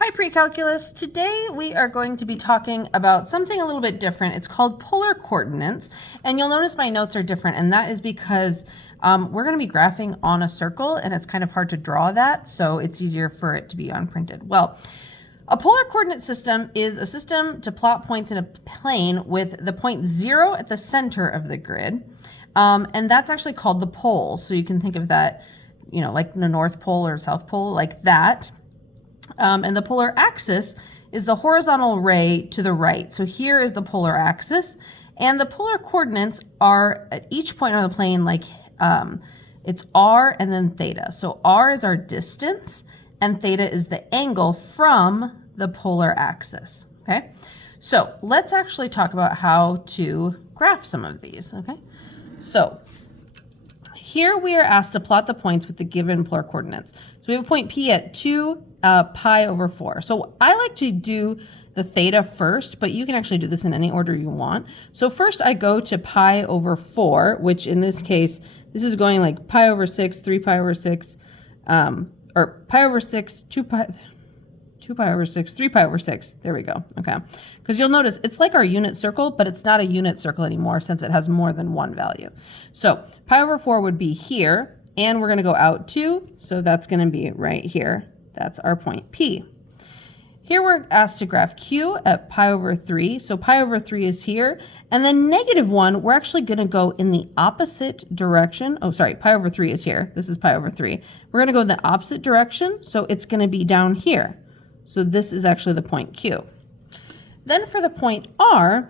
Hi Pre-Calculus. Today we are going to be talking about something a little bit different. It's called polar coordinates, and you'll notice my notes are different, and that is because we're going to be graphing on a circle, and it's kind of hard to draw that, so it's easier for it to be unprinted. Well, a polar coordinate system is a system to plot points in a plane with the point 0 at the center of the grid, and that's actually called the pole. So you can think of that, you know, like the North Pole or South Pole, like that. And the polar axis is the horizontal ray to the right. So here is the polar axis, and the polar coordinates are at each point on the plane, like it's r and then theta. So r is our distance, and theta is the angle from the polar axis. Okay, so let's actually talk about how to graph some of these. Okay, so here we are asked to plot the points with the given polar coordinates. So we have a point P at 2 pi over 4. So I like to do the theta first, but you can actually do this in any order you want. So first I go to pi over 4, which in this case, this is going like pi over 6, 3 pi over 6, or pi over 6, 2 pi over 6, 3 pi over 6. There we go. Okay. Because you'll notice it's like our unit circle, but it's not a unit circle anymore since it has more than one value. So pi over 4 would be here, and we're going to go out 2. So that's going to be right here. That's our point P. Here we're asked to graph Q at pi over 3. So pi over 3 is here. And then -1, we're actually going to go in the opposite direction. Oh, sorry, pi over 3 is here. This is pi over 3. We're going to go in the opposite direction. So it's going to be down here. So this is actually the point Q. Then for the point R,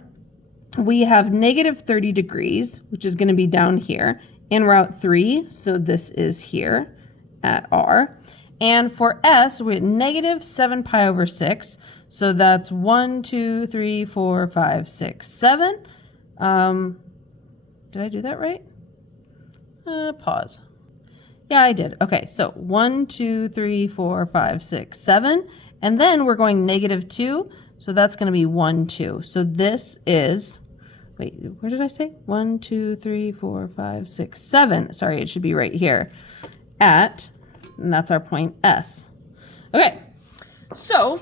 we have -30 degrees, which is going to be down here, in route 3. So this is here at R. And for S, we're at -7 pi over 6. So that's 1, 2, 3, 4, 5, 6, 7. Did I do that right? Pause. Yeah, I did. Okay, so 1, 2, 3, 4, 5, 6, 7. And then we're going -2. So that's going to be 1, 2. So this is, wait, where did I say? 1, 2, 3, 4, 5, 6, 7. Sorry, it should be right here at, and that's our point S. Okay, so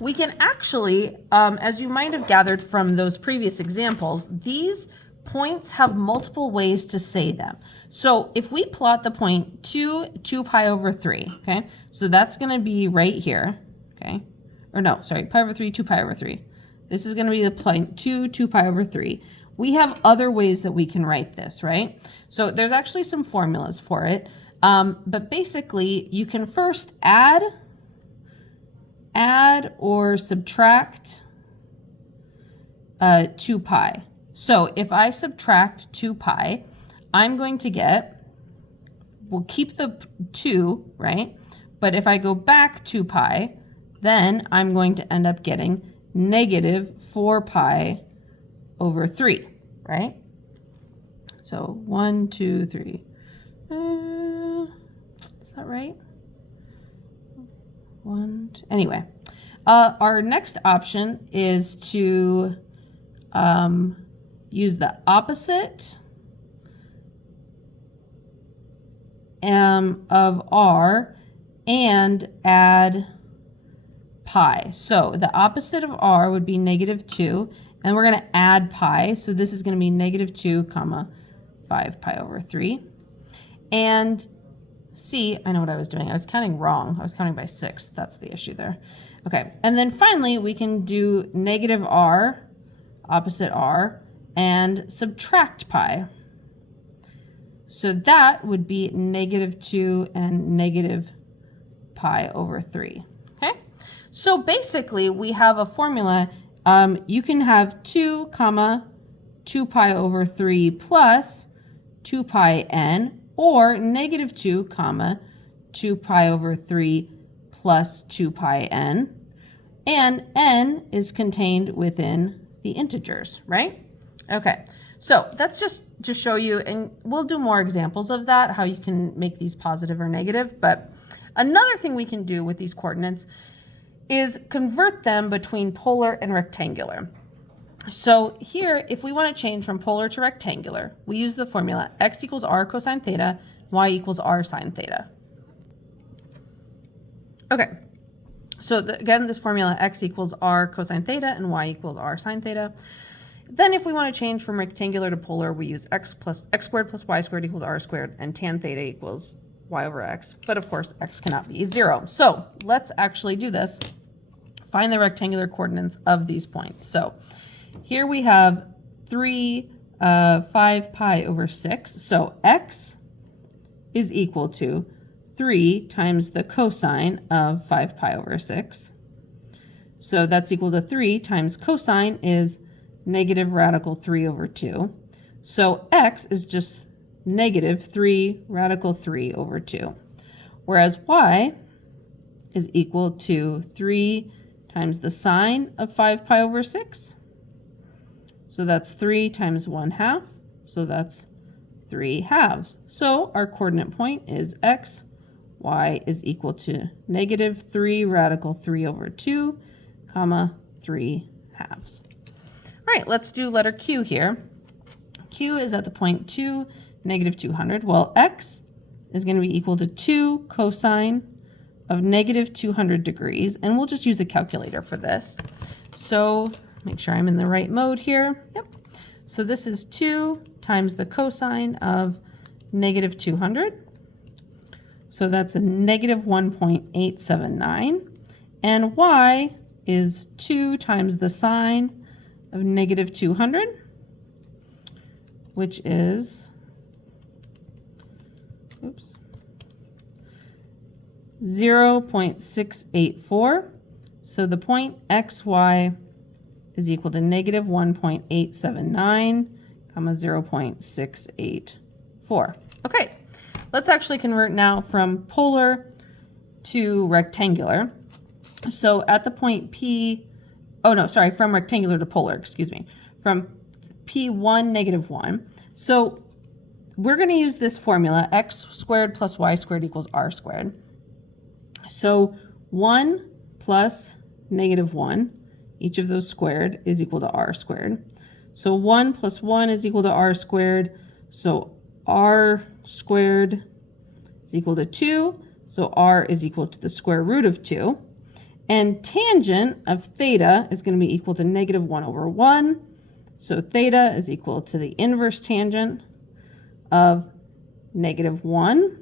we can actually, as you might have gathered from those previous examples, these points have multiple ways to say them. So if we plot the point 2 pi over 3, okay, so that's going to be right here, okay, or no, sorry, pi over 3, 2 pi over 3. This is going to be the point 2 pi over 3. We have other ways that we can write this, right? So there's actually some formulas for it. But basically, you can first add or subtract 2 pi. So if I subtract 2 pi, I'm going to get, we'll keep the 2, right? But if I go back 2 pi, then I'm going to end up getting -4 pi over 3, right? So 1, 2, 3. Is that right? Anyway, our next option is to use the opposite of R and add pi. So the opposite of R would be -2, and we're going to add pi. So this is going to be -2 comma 5 pi over 3. And C, I know what I was doing. I was counting wrong. I was counting by 6. That's the issue there. Okay, and then finally we can do -R, opposite R, and subtract pi. So that would be -2 and -pi over 3. Okay, so basically we have a formula. You can have 2 comma 2 pi over 3 plus 2 pi n, or -2 comma 2 pi over 3 plus 2 pi n, and n is contained within the integers, right? Okay, so that's just to show you, and we'll do more examples of that, how you can make these positive or negative. But another thing we can do with these coordinates is convert them between polar and rectangular. So here, if we want to change from polar to rectangular, we use the formula x equals r cosine theta, y equals r sine theta. Okay, so again, this formula, x equals r cosine theta and y equals r sine theta. Then if we want to change from rectangular to polar, we use x squared plus y squared equals r squared, and tan theta equals y over x. But of course, x cannot be 0. So let's actually do this. Find the rectangular coordinates of these points. So here we have 5 pi over 6. So x is equal to 3 times the cosine of 5 pi over 6. So that's equal to 3 times cosine is negative radical 3 over 2. So x is just negative 3 radical 3 over 2. Whereas y is equal to 3 times the sine of 5 pi over 6. So that's 3 times 1/2. So that's 3 halves. So our coordinate point is x. Y is equal to negative 3 radical 3 over 2, comma, 3 halves. All right, let's do letter Q here. Q is at the point 2, negative 200. Well, x is going to be equal to 2 cosine of negative 200 degrees, and we'll just use a calculator for this. So make sure I'm in the right mode here. Yep. So this is 2 times the cosine of negative 200. So that's a negative 1.879. And y is 2 times the sine of negative 200, which is, 0.684. So the point xy is equal to negative 1.879, comma 0.684. Okay, let's actually convert now from polar to rectangular. So at the point P, from rectangular to polar, excuse me, from P1, negative 1. So we're going to use this formula, x squared plus y squared equals r squared. So 1 plus negative 1, each of those squared, is equal to r squared. So 1 plus 1 is equal to r squared. So r squared is equal to 2. So r is equal to the square root of 2. And tangent of theta is going to be equal to negative 1 over 1. So theta is equal to the inverse tangent of negative 1,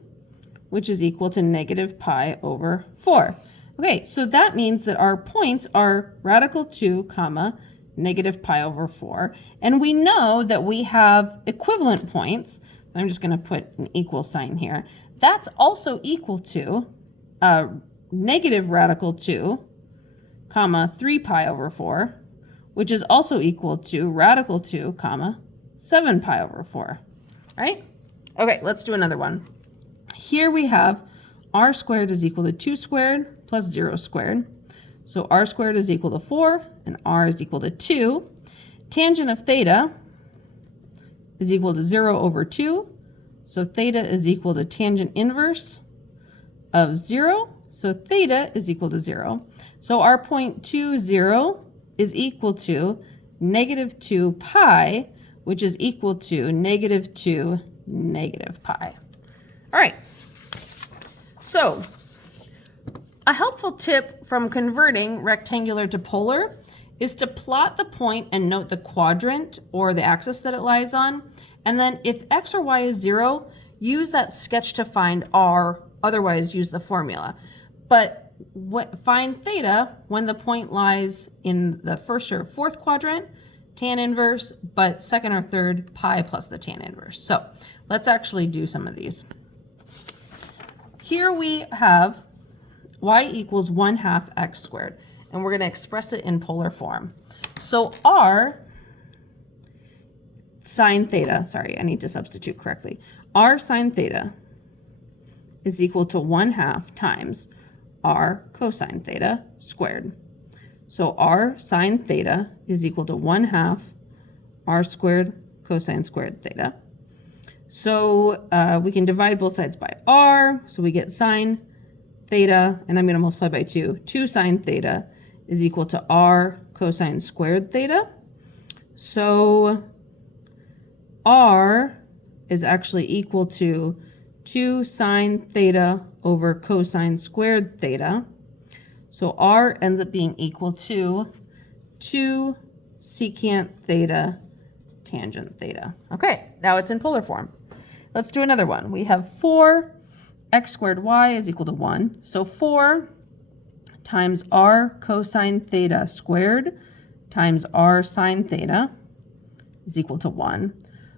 which is equal to negative pi over 4. Okay, so that means that our points are radical 2, comma, negative pi over 4. And we know that we have equivalent points. I'm just going to put an equal sign here. That's also equal to negative radical 2, comma, 3 pi over 4, which is also equal to radical 2, comma, 7 pi over 4. Right? Okay, let's do another one. Here we have r squared is equal to 2 squared plus 0 squared. So r squared is equal to 4 and r is equal to 2. Tangent of theta is equal to 0 over 2. So theta is equal to tangent inverse of 0. So theta is equal to 0. So our point 2, 0 is equal to negative 2 pi, which is equal to negative 2 negative pi. All right. So a helpful tip from converting rectangular to polar is to plot the point and note the quadrant or the axis that it lies on. And then if x or y is 0, use that sketch to find r, otherwise use the formula. But find theta when the point lies in the first or fourth quadrant, tan inverse, but second or third, pi plus the tan inverse. So let's actually do some of these. Here we have y equals 1/2 x squared, and we're going to express it in polar form. So r sine theta, sorry, I need to substitute correctly. R sine theta is equal to 1/2 times r cosine theta squared. So r sine theta is equal to 1/2 r squared cosine squared theta. So we can divide both sides by r, so we get sine theta, and I'm going to multiply by 2. 2 sine theta is equal to r cosine squared theta. So r is actually equal to 2 sine theta over cosine squared theta. So r ends up being equal to 2 secant theta tangent theta. Okay, now it's in polar form. Let's do another one. We have 4 x squared y is equal to 1. So 4 times r cosine theta squared times r sine theta is equal to 1.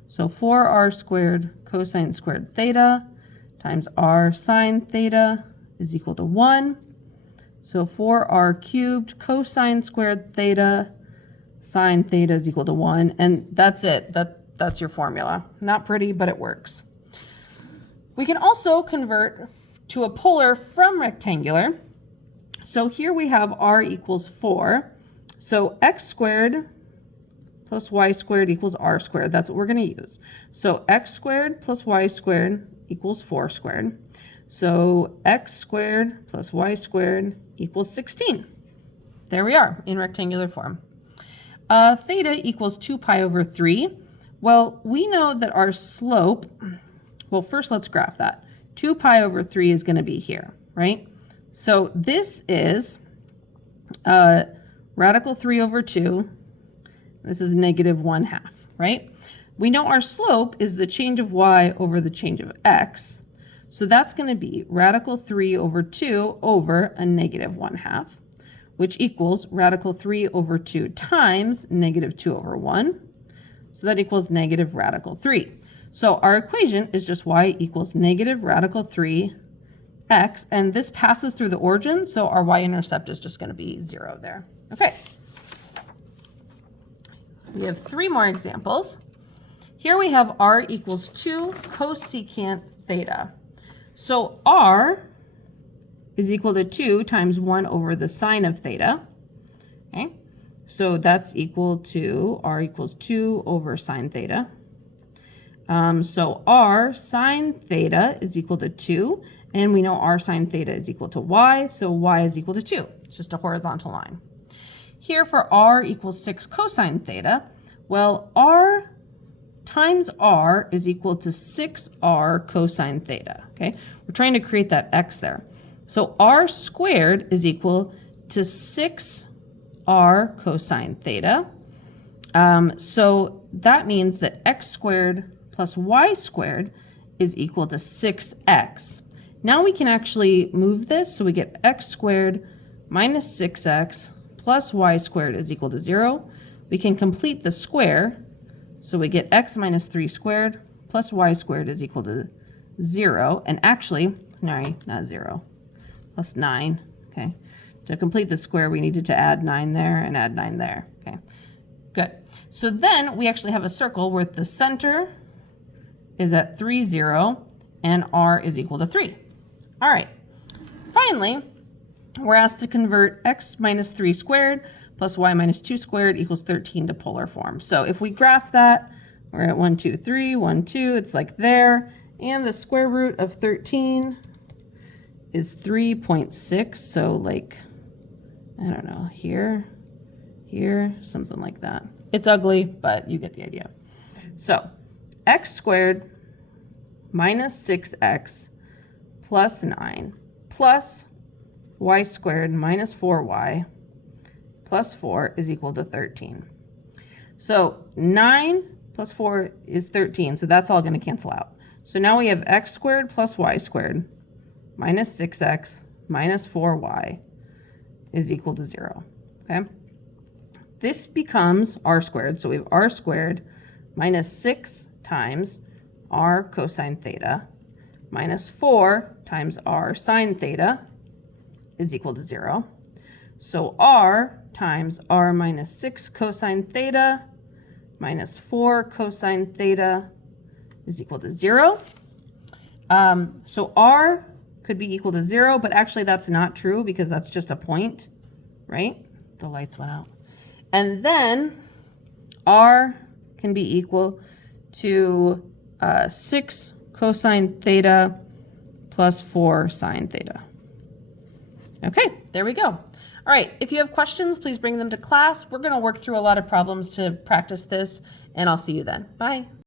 So 4r squared cosine squared theta times r sine theta is equal to 1. So 4r cubed cosine squared theta sine theta is equal to 1. And that's it. That's your formula. Not pretty, but it works. We can also convert to a polar from rectangular. So here we have r equals 4. So x squared plus y squared equals r squared. That's what we're going to use. So x squared plus y squared equals 4 squared. So x squared plus y squared equals 16. There we are in rectangular form. Theta equals 2 pi over 3. Well, we know that our slope, well, first let's graph that. 2 pi over 3 is going to be here, right? So this is radical 3 over 2. This is negative 1/2, right? We know our slope is the change of y over the change of x. So that's going to be radical 3 over 2 over a negative 1/2, which equals radical 3 over 2 times negative 2 over 1. So that equals negative radical 3. So our equation is just y equals negative radical 3x, and this passes through the origin, so our y-intercept is just going to be 0 there. Okay. We have 3 more examples. Here we have r equals 2 cosecant theta. So r is equal to 2 times 1 over the sine of theta. Okay, so that's equal to r equals 2 over sine theta. So r sine theta is equal to 2, and we know r sine theta is equal to y, so y is equal to 2. It's just a horizontal line. Here for r equals 6 cosine theta, well, r times r is equal to 6r cosine theta, okay? We're trying to create that x there. So r squared is equal to 6r cosine theta. So that means that x squared plus y squared is equal to 6x. Now we can actually move this, so we get x squared minus 6x plus y squared is equal to 0. We can complete the square, so we get x minus 3 squared plus y squared is equal to 0. And actually, no, not 0, plus 9. Okay. To complete the square, we needed to add 9 there and add 9 there. Okay. Good. So then we actually have a circle where the center is at 3, 0, and r is equal to 3. All right. Finally, we're asked to convert x minus 3 squared plus y minus 2 squared equals 13 to polar form. So if we graph that, we're at 1, 2, 3, 1, 2. It's like there. And the square root of 13 is 3.6. So like, I don't know, here, something like that. It's ugly, but you get the idea. So x squared minus 6x plus 9 plus y squared minus 4y plus 4 is equal to 13. So 9 plus 4 is 13, so that's all going to cancel out. So now we have x squared plus y squared minus 6x minus 4y is equal to 0. Okay? This becomes r squared, so we have r squared minus 6 times r cosine theta minus 4 times r sine theta is equal to 0. So r times r minus 6 cosine theta minus 4 cosine theta is equal to 0. So r could be equal to 0, but actually that's not true because that's just a point, right? The lights went out. And then r can be equal to 6 cosine theta plus 4 sine theta. Okay, there we go. All right, if you have questions, please bring them to class. We're going to work through a lot of problems to practice this, and I'll see you then. Bye.